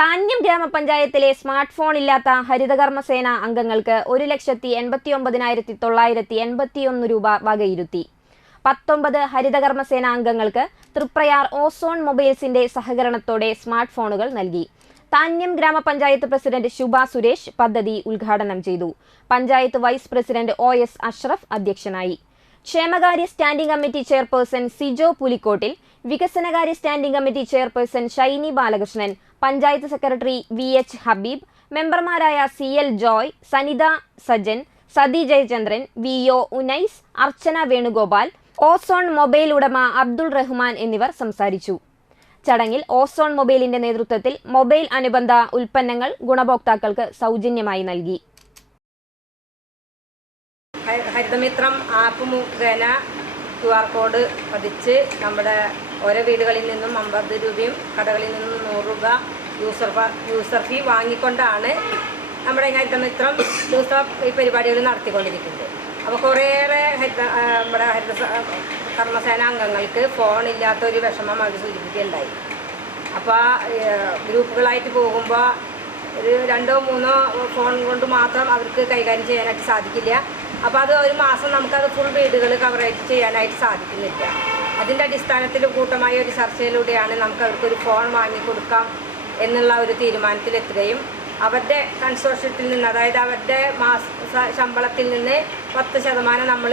താന്യം ഗ്രാമപഞ്ചായത്തിലെ smart phone ഇല്ലാത്ത ഹരിതകർമ്മസേന അംഗങ്ങൾക്ക് 1,89,981 രൂപ വകയിരുത്തി. 19 ഹരിതകർമ്മസേന അംഗങ്ങൾക്ക് തൃപ്രയാർ ഓസോൺ മൊബൈൽസിന്റെ സഹകരണത്തോടെ സ്മാർട്ട് ഫോണുകൾ നൽകി. താന്യം ഗ്രാമപഞ്ചായത്ത് പ്രസിഡന്റ് ശുഭ സുരേഷ് പദ്ധതി ഉദ്ഘാടനം ചെയ്തു. Panchayat vice president OS Ashraf അധ്യക്ഷനായി. ക്ഷേമകാര്യ standing committee chairperson Sijo Pulikkottil, വികസനകാര്യ standing committee chairperson Shiny Balakrishnan, panchayat secretary VH Habeeb, മെമ്പർമാരായ CL Joy, Sanitha Sajan, Sathi Jayachandran, VO Unais, Archana Venugopal, Ozone mobile ഉടമ അബ്ദുൾ റഹ്മാൻ എന്നിവർ സംസാരിച്ചു. ചടങ്ങിൽ ഓസോൺ മൊബൈലിന്റെ നേതൃത്വത്തിൽ മൊബൈൽ അനുബന്ധ ഉൽപ്പന്നങ്ങൾ ഗുണഭോക്താക്കൾക്ക് സൗജന്യമായി നൽകി. ഹരിതമിത്രം ആപ്പ് മുഖേന QR കോഡ് പതിച്ച് നമ്മുടെ ഓരോ വീടുകളിൽ നിന്നും 50 രൂപയും കടകളിൽ നിന്നും 100 രൂപ യൂസർ ഫീ വാങ്ങിക്കൊണ്ടാണ് നമ്മുടെ ഹരിതമിത്രം ഈ പരിപാടികൾ നടത്തിക്കൊണ്ടിരിക്കുന്നത്. അപ്പോൾ കുറേയേറെ നമ്മുടെ കർമ്മസേന അംഗങ്ങൾക്ക് ഫോണില്ലാത്തൊരു വിഷമം അവർ സൂചിപ്പിക്കുകയുണ്ടായി. അപ്പോൾ ഗ്രൂപ്പുകളായിട്ട് പോകുമ്പോൾ ഒരു 2-3 ഫോൺ കൊണ്ട് മാത്രം അവർക്ക് കൈകാര്യം ചെയ്യാനായിട്ട് സാധിക്കില്ല. അപ്പോൾ അത് ഒരു മാസം നമുക്കത് ഫുൾ വീടുകൾ കവറേജ് ചെയ്യാനായിട്ട് സാധിക്കുന്നില്ല. അതിൻ്റെ അടിസ്ഥാനത്തിൽ കൂട്ടമായ ഒരു ചർച്ചയിലൂടെയാണ് നമുക്ക് അവർക്കൊരു ഫോൺ വാങ്ങിക്കൊടുക്കാം എന്നുള്ള ഒരു തീരുമാനത്തിലെത്തുകയും അവരുടെ കൺസോർഷ്യത്തിൽ നിന്ന്, അതായത് അവരുടെ ശമ്പളത്തിൽ നിന്ന് 10% നമ്മൾ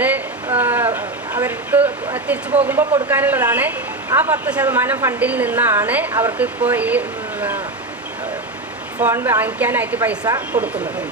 അവർക്ക് തിരിച്ചു പോകുമ്പോൾ കൊടുക്കാനുള്ളതാണ്. ആ 10% ഫണ്ടിൽ നിന്നാണ് അവർക്ക് ഇപ്പോൾ ഈ ഫോൺ വാങ്ങിക്കാനായിട്ട് പൈസ കൊടുക്കുന്നത്.